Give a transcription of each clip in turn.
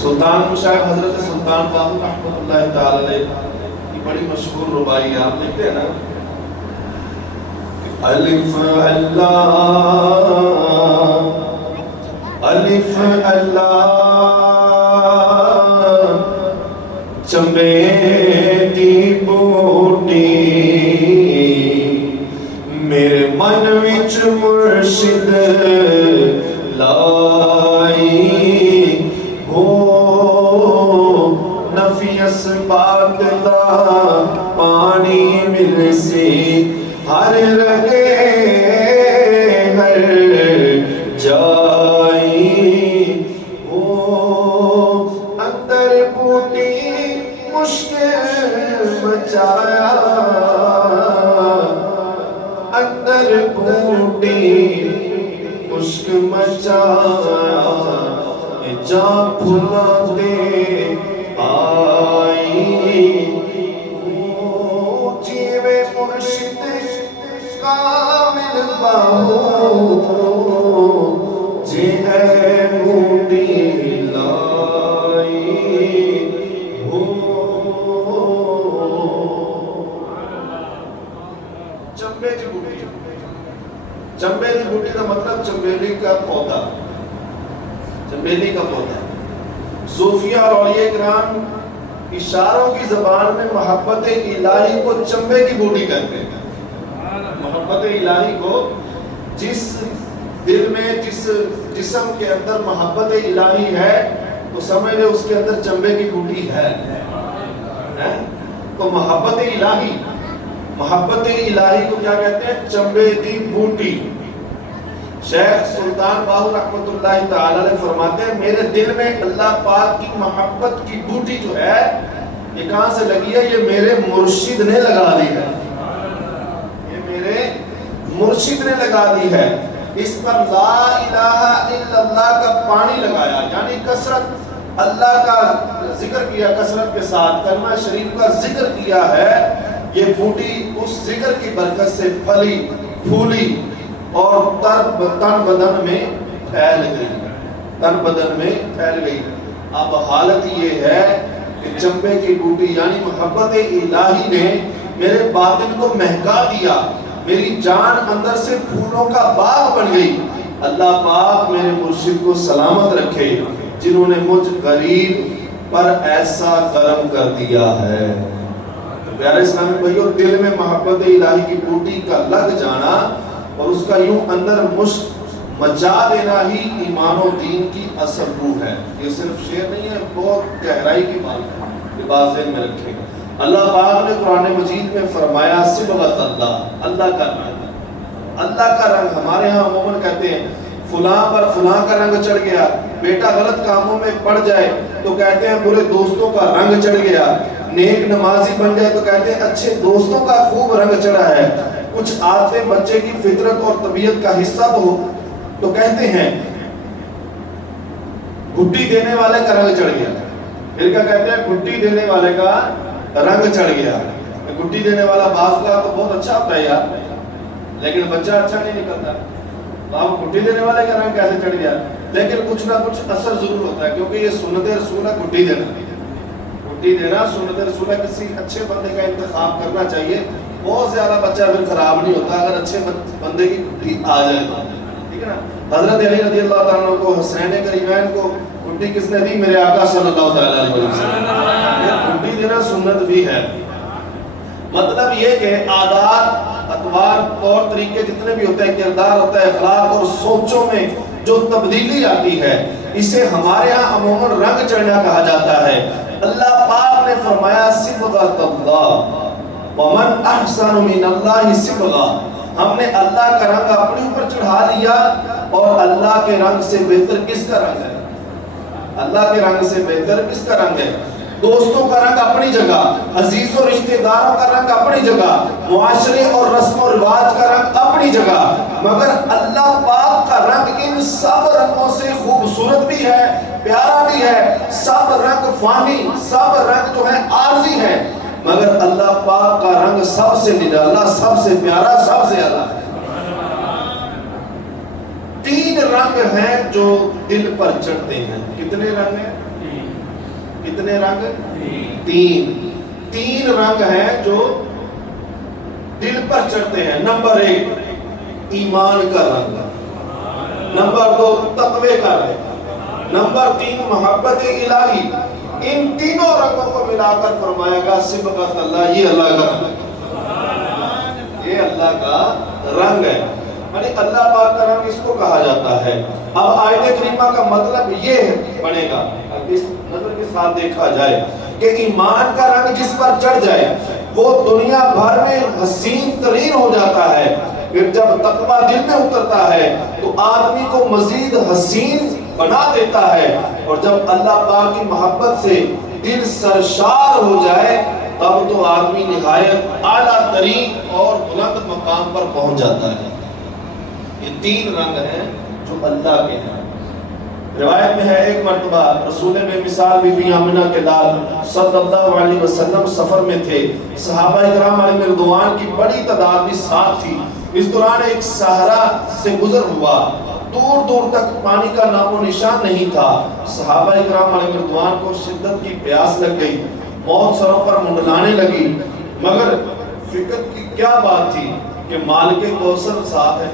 سلطان مشاہد حضرت سلطان باہو رحمۃ اللہ تعالی علیہ کی بڑی مشہور ربائی ہے، آپ لکھتے ہیں نا، الف اللہ الف اللہ چمبے دی بوٹی میرے من وچ مرشد لائی ہو نفی اسبات دا پانی مل سی ہر رگے ہر جائی ہو اندر بوٹی مشکل مچایا اندر بوٹی مشک مچایا جا پھلا دے آئی جیوے مرشد کامل باہو جے اے بوٹی لائی ہو چمبے دی بوٹی چمبے دی بوٹی کا مطلب چمبیلی کا پودا، چمبیلی کا پودا۔ صوفیہ اور اولیاء کرام اشاروں کی زبان میں محبت الہی کو چمبے کی بوٹی کہتے ہیں۔ محبت الہی کو جس دل میں جس جسم کے اندر محبت الہی ہے تو سمجھ لے اس کے اندر چمبے کی بوٹی ہے۔ تو محبت الہی کو کیا کہتے ہیں؟ چمبے دی بوٹی۔ شیخ سلطان باہو رحمۃ اللہ تعالی علیہ فرماتے ہیں میرے دل میں اللہ پاک کی محبت کی بوٹی جو ہے یہ کہاں سے لگی ہے؟ یہ میرے مرشد نے لگا دی ہے، یہ میرے مرشد نے لگا دی ہے۔ اس پر لا الہ الا اللہ کا پانی لگایا، یعنی کثرت اللہ کا ذکر کیا، کثرت کے ساتھ کلمہ شریف کا ذکر کیا ہے۔ یہ بوٹی اس ذکر کی برکت سے پھلی پھولی اور تن بدن میں پھیل گئی، تن بدن میں پھیل گئی۔ اب حالت یہ ہے کہ چمبے کی بوٹی یعنی محبت الہی نے میرے باطن کو مہکا دیا، میری جان اندر سے پھولوں کا باغ بن گئی۔ اللہ پاک میرے مرشد کو سلامت رکھے جنہوں نے مجھ غریب پر ایسا کرم کر دیا ہے۔ پیارے اسلامی بھائیو، دل میں محبت الہی کی بوٹی کا لگ جانا اور اس کا یوں اندر مشک مچا دینا ہی ایمان و دین کی اصل روح ہے۔ یہ صرف شعر نہیں ہے، بہت گہرائی کی بات ہے، یہ بات ذہن میں رکھیں۔ اللہ پاک نے قرآن مجید میں فرمایا صبغۃ اللہ، اللہ کا رنگ، اللہ کا رنگ۔ ہمارے ہاں عموماً کہتے ہیں فلاں پر فلاں کا رنگ چڑھ گیا، بیٹا غلط کاموں میں پڑ جائے تو کہتے ہیں برے دوستوں کا رنگ چڑھ گیا، نیک نمازی بن جائے تو کہتے ہیں اچھے دوستوں کا خوب رنگ چڑھا ہے، کچھ عادتیں بچے کی فطرت اور طبیعت کا حصہ تو کہتے ہیں گھٹی دینے والے کا رنگ چڑھ گیا، پھر کیا کہتے ہیں گھٹی دینے والے کا رنگ چڑھ گیا۔ گھٹی دینے والا باز کا تو بہت اچھا ہوتا ہے یار، لیکن بچہ اچھا نہیں نکلتا، تو آپ گھٹی دینے والے کا رنگ کیسے چڑھ گیا؟ لیکن کچھ نہ کچھ اثر ضرور ہوتا ہے، کیونکہ یہ سنت رسول ہے گھٹی دینا، گھٹی دینا سنت رسول ہے۔ کسی اچھے بندے کا انتخاب کرنا چاہیے، بہت زیادہ بچہ پھر خراب نہیں ہوتا اگر اچھے بندے کی گھٹی آ جائے تو، ٹھیک ہے نا۔ حضرت علی رضی اللہ تعالیٰ عنہ کو، حسین کریمین کو گھٹی کس نے دی؟ میرے آقا صلی اللہ علیہ وسلم۔ گھٹی دینا سنت بھی ہے۔ مطلب یہ کہ عادات، اطوار، طور طریقے جتنے بھی ہوتے ہیں، کردار ہوتا ہے، اخلاق اور سوچوں میں جو تبدیلی آتی ہے اسے ہمارے ہاں عموماً رنگ چڑھنا کہا جاتا ہے۔ اللہ پاک نے فرمایا صبغۃ اللہ ومن احسن من اللہ صبغہ، ہم نے اللہ کا رنگ اپنے اوپر چڑھا لیا، اور اللہ کے رنگ سے بہتر کس کا رنگ ہے؟ اللہ کے رنگ سے بہتر کس کا رنگ ہے؟ دوستوں کا رنگ اپنی جگہ، عزیز و رشتہ داروں کا رنگ اپنی جگہ، معاشرے اور رسم و رواج کا رنگ اپنی جگہ، مگر اللہ پاک کا رنگ ان سب رنگوں سے خوبصورت بھی ہے، پیارا بھی ہے۔ سب رنگ فانی، سب رنگ جو ہے عارضی ہے، مگر اللہ پاک کا رنگ سب سے نرالا، سب سے پیارا، سب سے اعلیٰ ہے۔ تین رنگ ہیں جو دل پر چڑھتے ہیں. کتنے رنگ ہیں؟ کتنے رنگ؟ تین رنگ ہیں جو دل پر چڑھتے ہیں. نمبر 1 ایمان کا رنگ، نمبر 2 تقوی کا رنگ، نمبر 3 محبت الہی. ان تینوں رنگوں کو ملا کر فرمایا گا صبغۃ اللہ، یہ اللہ کا رنگ ہے، یہ اللہ کا رنگ ہے. یعنی اللہ پاک کا رنگ اس کو کہا جاتا ہے. اب آیت کریمہ کا مطلب یہ بنے گا، اس نظر کے ساتھ دیکھا جائے کہ ایمان کا رنگ جس پر چڑھ جائے وہ دنیا بھر میں حسین ترین ہو جاتا ہے. پھر جب تقویٰ دل میں اترتا ہے تو آدمی کو مزید حسین بنا دیتا ہے. اور جب اللہ پاک کی محبت سے دل سرشار ہو جائے تب تو آدمی نہایت اعلیٰ ترین اور بلند مقام پر پہنچ جاتا ہے. یہ تین رنگ ہیں جو اللہ کے ہیں. روایت میں ہے ایک مرتبہ رسول بے مثال بی بی آمنہ کے لال صلی اللہ علیہ وسلم سفر میں تھے. صحابہ کرام علیہ رضوان کی بڑی تعداد بھی ساتھ تھی. اس دوران ایک صحرا سے گزر ہوا، دور دور تک پانی کا نام و نشان نہیں تھا. صحابہ کرام علیہ رضوان کو شدت کی پیاس لگ گئی، موت سروں پر منڈلانے لگی. مگر فکر کی کیا بات تھی کہ مالک کوثر ساتھ ہے.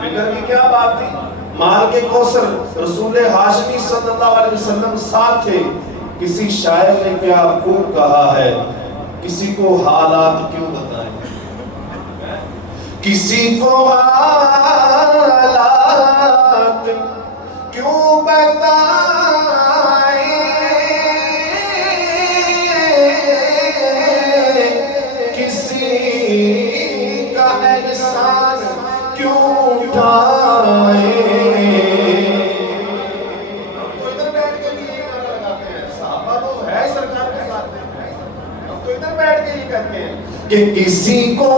فکر کی کیا بات تھی؟ مالک کوثر رسول ہاشمی صلی اللہ علیہ وسلم ساتھ تھے. کسی شاعر نے کیا خوب کہا ہے، کسی کو حالات کیوں بتائیں، کسی کو حالات کیوں بتائیں، کسی کا احسان کیوں اٹھائیں. ہم تو ادھر بیٹھ کے بھی یہ گانا لگاتے ہیں، صحابہ تو ہے سرکار کے ساتھ ہیں، ہم تو ادھر بیٹھ کے یہ کہتے ہیں کہ کسی کو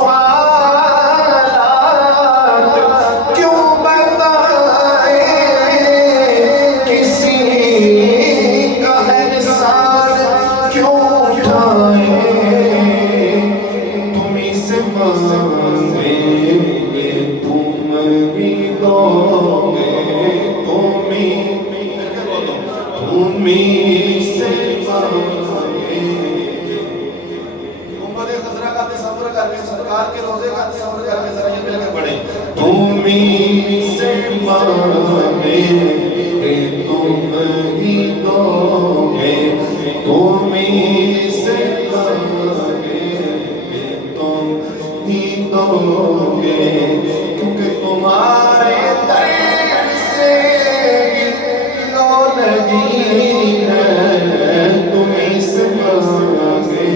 سرکار کے روزے کا تصور کر کے ذرا یہ مل کے پڑھیں. تمہیں سے مانگے تم ہی دو گے، تمہیں سے مانگے تم ہی دو گے، کیونکہ تمہارے در سے لو لگی ہے، تمہیں سے مانگے.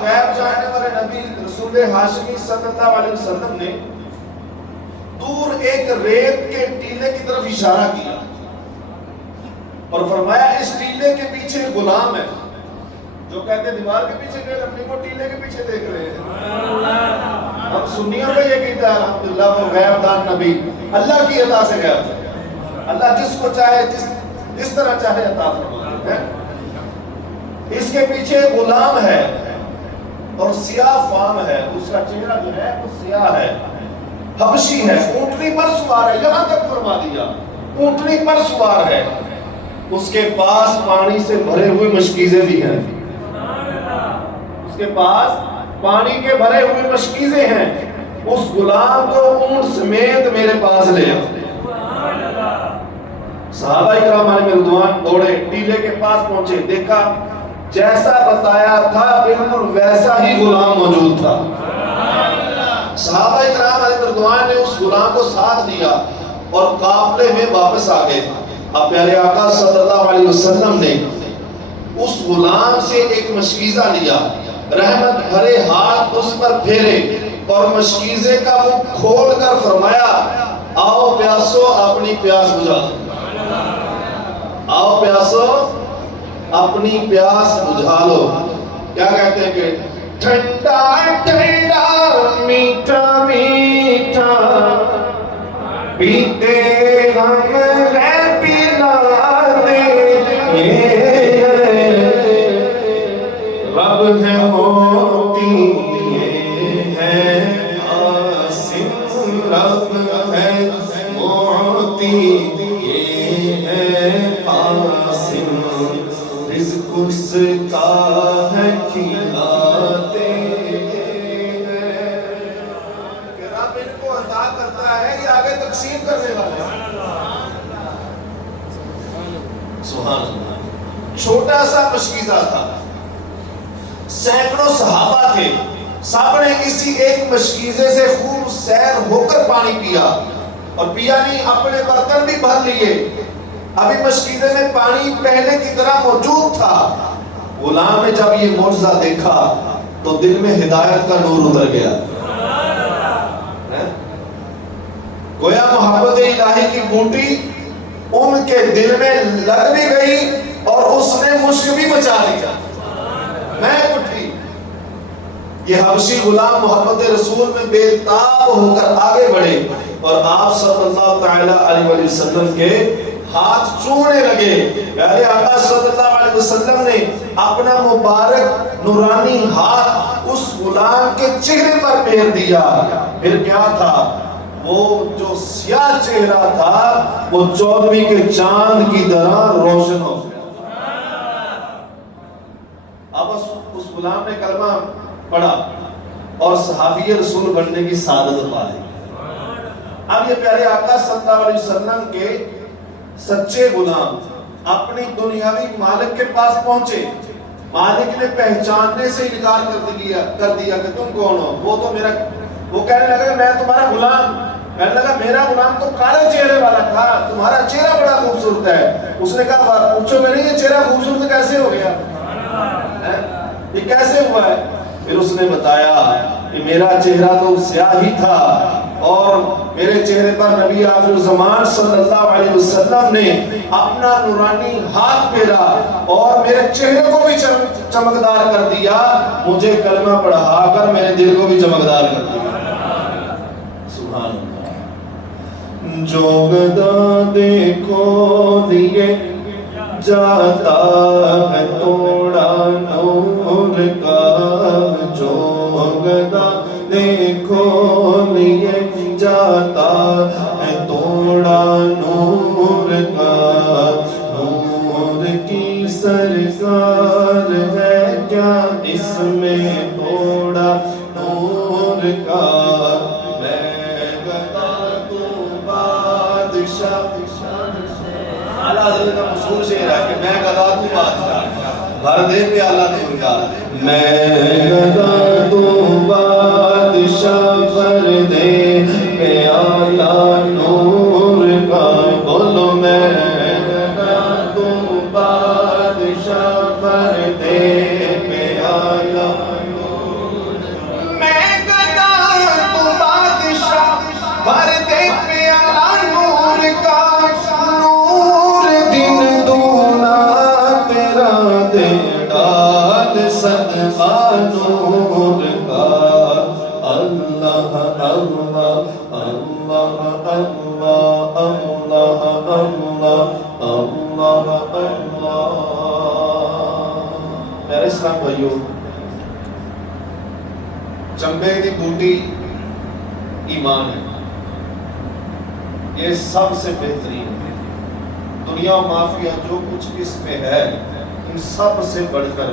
غیب جاننے والے نبی رسول ہاشمی صلی اللہ علیہ وسلم نے دور ایک ریت کے ٹیلے کی طرف اشارہ کیا اور فرمایا اس ٹیلے کے پیچھے غلام ہے. جو کہتے ہیں دیوار کے پیچھے گئے، اپنے کو ٹیلے کے پیچھے دیکھ رہے ہیں. اب سنیوں کا یہ کہتا ہے الحمدللہ وہ غیب دان نبی اللہ کی عطا سے غیب ہے. اللہ جس کو چاہے جس طرح چاہے عطا فرماتا ہے. اس کے پیچھے غلام ہے اور سیاہ فام ہے، اس کا چہرہ جو ہے وہ سیاہ ہے، حبشی ہے، اونٹنی پر سوار ہے. یہاں تک فرما دیا اونٹنی پر سوار ہے. اس کے پاس پانی سے بھرے ہوئے مشکیزیں بھی ہیں، اس کے پاس پانی کے بھرے ہوئے مشکیزیں ہیں. اس غلام کو اونٹ سمیت میرے پاس لے آؤ. صحابہ کرام علیہ رضوان دوڑے، ٹیلے کے پاس پہنچے، دیکھا جیسا بتایا تھا بالکل ویسا ہی غلام موجود تھا. صحابہ کرام علیہ رضوان نے اس غلام کو ساتھ لیا اور قافلے میں واپس آ گئے. اب پیارے آقا صلی اللہ علیہ وسلم نے اس غلام سے ایک مشکیزہ لیا، رحمت بھرے ہاتھ اس پر پھیرے اور مشکیزے کا منہ کھول کر فرمایا آؤ پیاسو اپنی پیاس بجھا دو، آؤ پیاسو اپنی پیاس بجھا لو. کیا کہتے ہیں کہ ٹھنڈا ٹھنڈا میٹھا میٹھا پیتے ہم ہے پلا دے، رب ہے ہوتی ہوتی یہ ہے قاسم، رزق اس کا ہے کھلاتے ہیں، کہ رب ان کو عطا کرتا ہے، یہ آگے تقسیم کرنے والے ہیں۔ سبحان اللہ۔ چھوٹا سا مشکیزہ تھا، سینکڑوں صحابہ تھے، سب نے اسی ایک مشکیزے سے خوب سیر ہو کر پانی پیا، اور پیا نہیں، اپنے برتن بھی بھر لیے۔ ابھی مشکیزے میں پانی پہلے کی طرح موجود تھا۔ غلام نے جب یہ معجزہ دیکھا تو دل میں ہدایت کا نور اتر گیا، گویا محبت الہی کی بوٹی ان کے دل میں لگ بھی گئی اور اس نے مشک بھی بچا لیا، میں اٹھی۔ یہ حبشی غلام محبت رسول میں بے تاب ہو کر آگے بڑھے اور آپ صلی اللہ تعالی علیہ وسلم کے ہاتھ چومنے لگے۔ پیارے آقا صلی اللہ علیہ وسلم نے اپنا مبارک نورانی ہاتھ اس غلام کے چہرے پر پھیر دیا۔ پھر کیا تھا؟ وہ جو سیاہ چہرہ تھا وہ 14ویں کے چاند کی طرح روشن ہو گیا۔ اب اس غلام نے کلمہ پڑھا اور صحابی رسول بننے کی سعادت پا لی۔ اب یہ پیارے آقا صلی اللہ علیہ وسلم کے سچے غلام اپنی دنیاوی مالک کے پاس پہنچے، مالک نے پہچاننے سے انکار کر دیا کہ تم کون ہو؟ وہ کہنے لگا کہ میں تمہارا غلام۔ کہنے لگا میرا غلام تو کالے چہرے والا تھا، تمہارا چہرہ بڑا خوبصورت ہے۔ اس نے کہا پوچھو میں نہیں، یہ چہرہ خوبصورت کیسے ہو گیا، یہ کیسے ہوا ہے؟ پھر اس نے بتایا کہ میرا چہرہ تو سیاہ ہی تھا اور میرے چہرے پر نبی آخر الزمان صلی اللہ علیہ وسلم نے اپنا نورانی ہاتھ پھیرا اور میرے چہرے کو بھی چمکدار کر دیا، مجھے کلمہ پڑھا کر میرے دل کو بھی چمکدار کر دیا۔ سبحان اللہ۔ جو گدا دیکھو لیے جاتا ہے توڑا نور کا، جو گدا دیکھو لیے جاتا ہے توڑا نور کا، نور کی سرکار ہے کیا اس میں توڑا نور کا، میں گدا تو بادشاہ۔ اعلیٰ حضرت کا مشہور شعر ہے کہ میں گدا تو بادشاہ، بھر دے پیالہ نور کا، میں گدا تو بادشاہ، بھر دے پیالہ نور کا۔ بولو میں گدا تو بادشاہ، بھر دے پیالہ نور کا، میں گدا تو بادشاہ، بھر دے پیالہ نور کا، نور دن دونا تیرا دے ڈال صدقہ نور کا۔ اللہ اللہ اللہ اللہ اللہ اللہ اللہ اللہ۔ میرے اسلام بھائیو، چمبے کی بوٹی ایمان ہے، یہ سب سے بہترین ہے۔ دنیا و مافیا جو کچھ اس میں ہے ان سب سے بڑھ کر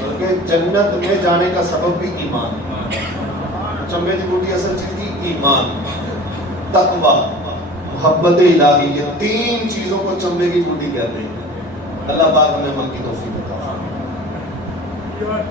بلکہ جنت میں جانے کا سبب بھی ایمان ہے۔ چمبے کی بوٹی اصل چیز کی ایمان، تقوی، محبت الہی، یہ تین چیزوں کو چمبے کی بوٹی کہتے ہیں۔ اللہ پاک ہمیں عمل کی توفیق عطا فرمائے۔